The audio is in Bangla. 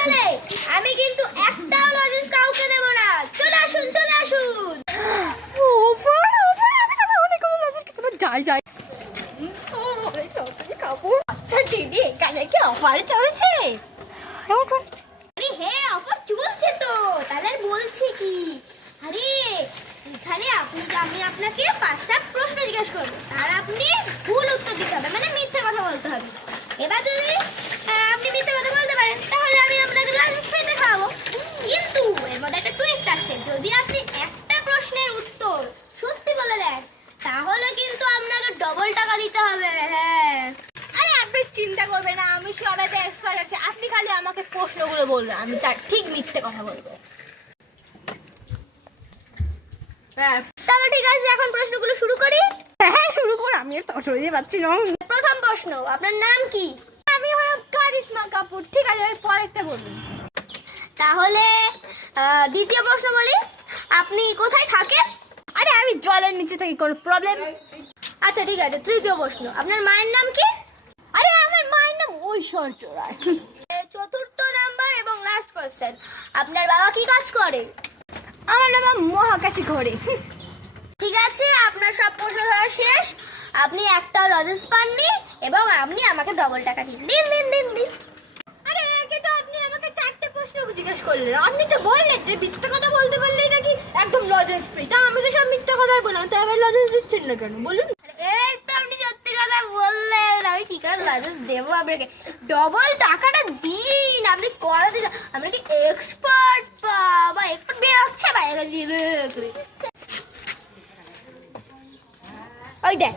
বলে আমি কিন্তু একটাও লজেন্স কাউকে দেব না। চলে আসুন চলে আসুন। যাই যাই। আচ্ছা দিদি, এখানে কি অফার চলছে? আরে হ্যাঁ, অফার চলছে তো, তাহলে বলছি কি, আরে এখানে আমি আপনাকে 5টা প্রশ্ন জিজ্ঞেস করবো, আর আপনি ভুল উত্তর দিতে হবে, মানে মিথ্যে কথা বলতে হবে। এবার যদি আপনি মিথ্যে কথা বলতে পারেন তাহলে আমি আপনাকে লজেন্স ফ্রিতে খাওয়াবো। কিন্তু এর মধ্যে একটা টুইস্ট আছে, যদি আপনি একটা প্রশ্নের উত্তর সত্যি বলে দেন তাহলে কিন্তু আপনাকে ডবল টাকা দিতে হবে। হ্যাঁ, আরে আপনি চিন্তা করবেন না, আমি সবাইতে এক্সপার্ট আছি। আপনি খালি আমাকে প্রশ্নগুলো বলবেন, আমি তার ঠিক মিথ্যে কথা বলবো। হ্যাঁ তাহলে ঠিক আছে, এখন প্রশ্নগুলো শুরু করি। হ্যাঁ শুরু কর, আমি আর তসরে পাচ্ছি না। প্রথম প্রশ্ন, আপনার নাম কি? আমি হলাম কারিশমা কাপুর। ঠিক আছে, এর পরেরটা বলুন। তাহলে দ্বিতীয় প্রশ্ন বলি, আপনি কোথায় থাকেন? আরে আমি জলের নিচে থাকি, কোনো প্রবলেম? আচ্ছা ঠিক আছে, তৃতীয় প্রশ্ন, আপনার মায়ের নাম কি? আরে আমার মায়ের নাম ঐশ্বর্য রায়। চতুর্থ নাম্বার এবং লাস্ট কোশ্চেন, আপনার বাবা কি কাজ করে? আমার বাবা মহাকাশে ঘোরে। ঠিক আছে, আপনার সব প্রশ্ন ধরা শেষ, আপনি একটা লজেন্স পাননি এবং আপনি আমাকে ডবল টাকা দিন। দিন দিন দিন দিন। আরে একে তো আপনি আমাকে 4টে প্রশ্ন জিজ্ঞেস করলেন, আপনি তো বললেন যে মিথ্যে কথা বলতে পারলেই নাকি একদম লজেন্স ফ্রি। তা আমি তো সব মিথ্যে কথাই বললাম, তো এবার লজেন্স দিচ্ছেন না কেন বলুন? এই তো আপনি সত্যি কথা বললেন, আমি কি করে লজেন্স দেবো আপনাকে? ডবল টাকাটা দিন, আপনি করা দিন, আমরা কি এক্সপার্ট বা এক্সপার্ট বের হচ্ছে বা ওই দেখ